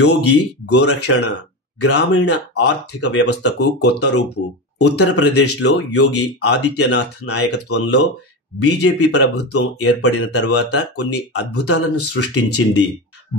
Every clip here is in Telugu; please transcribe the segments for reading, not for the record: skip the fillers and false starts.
యోగి గోరక్షణ గ్రామీణ ఆర్థిక వ్యవస్థకు కొత్త రూపు. ఉత్తరప్రదేశ్లో యోగి ఆదిత్యనాథ్ నాయకత్వంలో బీజేపీ ప్రభుత్వం ఏర్పడిన తర్వాత కొన్ని అద్భుతాలను సృష్టించింది.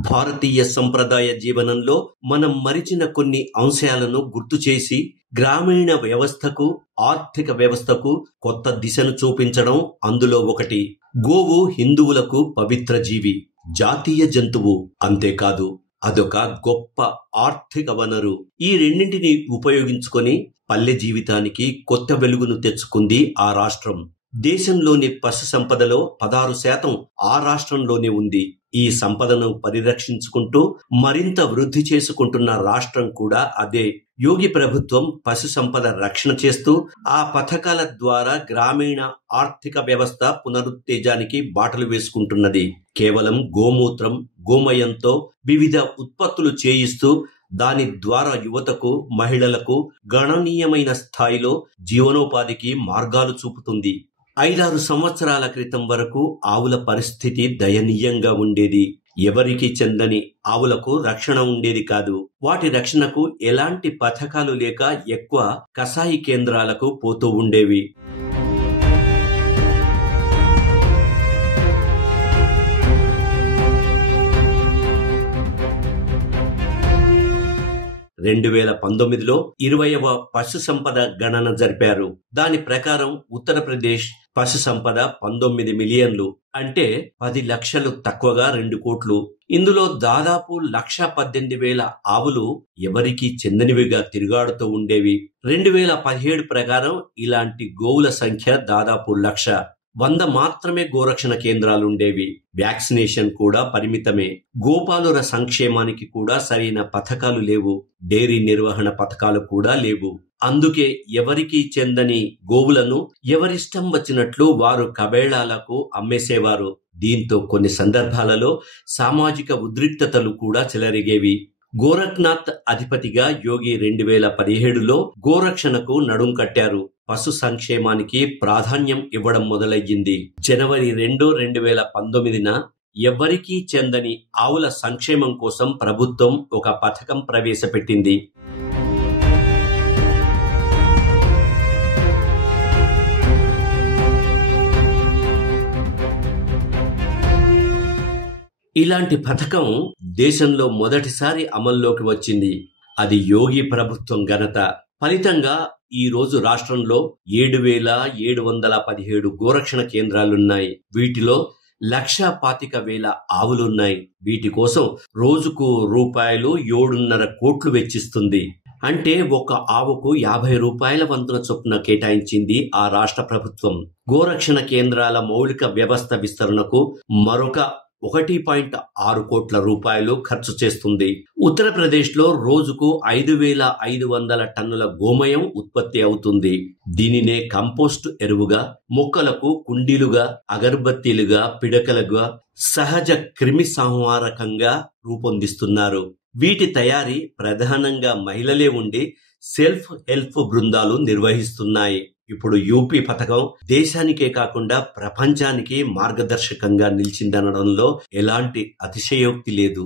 భారతీయ సంప్రదాయ జీవనంలో మనం మరిచిన కొన్ని అంశాలను గుర్తు చేసి గ్రామీణ వ్యవస్థకు, ఆర్థిక వ్యవస్థకు కొత్త దిశను చూపించడం అందులో ఒకటి. గోవు హిందువులకు పవిత్ర జీవి, జాతీయ జంతువు. అంతేకాదు, అదొక గొప్ప ఆర్థిక వనరు. ఈ రెండింటిని ఉపయోగించుకొని పల్లె జీవితానికి కొత్త వెలుగును తెచ్చుకుంది ఆ రాష్ట్రం. దేశంలోని పశు సంపదలో 16% ఆ రాష్ట్రంలోనే ఉంది. ఈ సంపదను పరిరక్షించుకుంటూ మరింత వృద్ధి చేసుకుంటున్న రాష్ట్రం కూడా అదే. యోగి ప్రభుత్వం పశు సంపద రక్షణ చేస్తూ ఆ పథకాల ద్వారా గ్రామీణ ఆర్థిక వ్యవస్థ పునరుత్తేజానికి బాటలు వేసుకుంటున్నది. కేవలం గోమూత్రం, గోమయంతో వివిధ ఉత్పత్తులు చేయిస్తూ దాని ద్వారా యువతకు, మహిళలకు గణనీయమైన స్థాయిలో జీవనోపాధికి మార్గాలు చూపుతుంది. 5-6 సంవత్సరాల క్రితం వరకు ఆవుల పరిస్థితి దయనీయంగా ఉండేది. ఎవరికి చెందని ఆవులకు రక్షణ ఉండేది కాదు. వాటి రక్షణకు ఎలాంటి పథకాలు లేక ఎక్కువ కసాయి కేంద్రాలకు పోతూ ఉండేవి. రెండు 2019లో 20వ పశు సంపద గణన జరిపారు. దాని ప్రకారం ఉత్తరప్రదేశ్ పశు సంపద 19 మిలియన్లు, అంటే 10 లక్షలు తక్కువగా 2 కోట్లు. ఇందులో దాదాపు 1,18,000 ఆవులు ఎవరికీ చెందనివిగా తిరుగాడుతూ ఉండేవి. 2017 ప్రకారం ఇలాంటి గోవుల సంఖ్య దాదాపు 1,00,000. 100 మాత్రమే గోరక్షణ కేంద్రాలుండేవి. వ్యాక్సినేషన్ కూడా పరిమితమే. గోపాలుర సంక్షేమానికి కూడా సరైన పథకాలు లేవు. డైరీ నిర్వహణ పథకాలు కూడా లేవు. అందుకే ఎవరికీ చెందని గోవులను ఎవరిష్టం వచ్చినట్లు వారు కబేళాలకు అమ్మేసేవారు. దీంతో కొన్ని సందర్భాలలో సామాజిక ఉద్రిక్తతలు కూడా చెలరేగేవి. గోరఖ్నాథ్ అధిపతిగా యోగి 2017లో గోరక్షణకు నడుం కట్టారు. పశు సంక్షేమానికి ప్రాధాన్యం ఇవ్వడం మొదలయ్యింది. జనవరి 2, 2019న ఎవ్వరికీ చెందని ఆవుల సంక్షేమం కోసం ప్రభుత్వం ఒక పథకం ప్రవేశపెట్టింది. ఇలాంటి పథకం దేశంలో మొదటిసారి అమల్లోకి వచ్చింది. అది యోగి ప్రభుత్వం ఘనత. ఫలితంగా ఈ రోజు రాష్ట్రంలో 7,717 గోరక్షణ కేంద్రాలున్నాయి. వీటిలో 1,25,000 ఆవులున్నాయి. వీటి కోసం రోజుకు ₹7.5 కోట్లు వెచ్చిస్తుంది. అంటే ఒక ఆవుకు ₹50 వంతున చొప్పున కేటాయించింది ఆ రాష్ట్ర ప్రభుత్వం. గోరక్షణ కేంద్రాల మౌలిక వ్యవస్థ విస్తరణకు మరొక ₹1.6 కోట్ల ఖర్చు చేస్తుంది. ఉత్తరప్రదేశ్లో రోజుకు 5,500 టన్నుల గోమయం ఉత్పత్తి అవుతుంది. దీనినే కంపోస్ట్ ఎరువుగా, మొక్కలకు కుండీలుగా, అగరబత్తీలుగా, పిడకలుగా, సహజ క్రిమి సంహారకంగా రూపొందిస్తున్నారు. వీటి తయారీ ప్రధానంగా మహిళలే ఉండి సెల్ఫ్ హెల్ప్ బృందాలు నిర్వహిస్తున్నాయి. ఇప్పుడు యూపీ పథకం దేశానికే కాకుండా ప్రపంచానికి మార్గదర్శకంగా నిలిచిందనడంలో ఎలాంటి అతిశయోక్తి లేదు.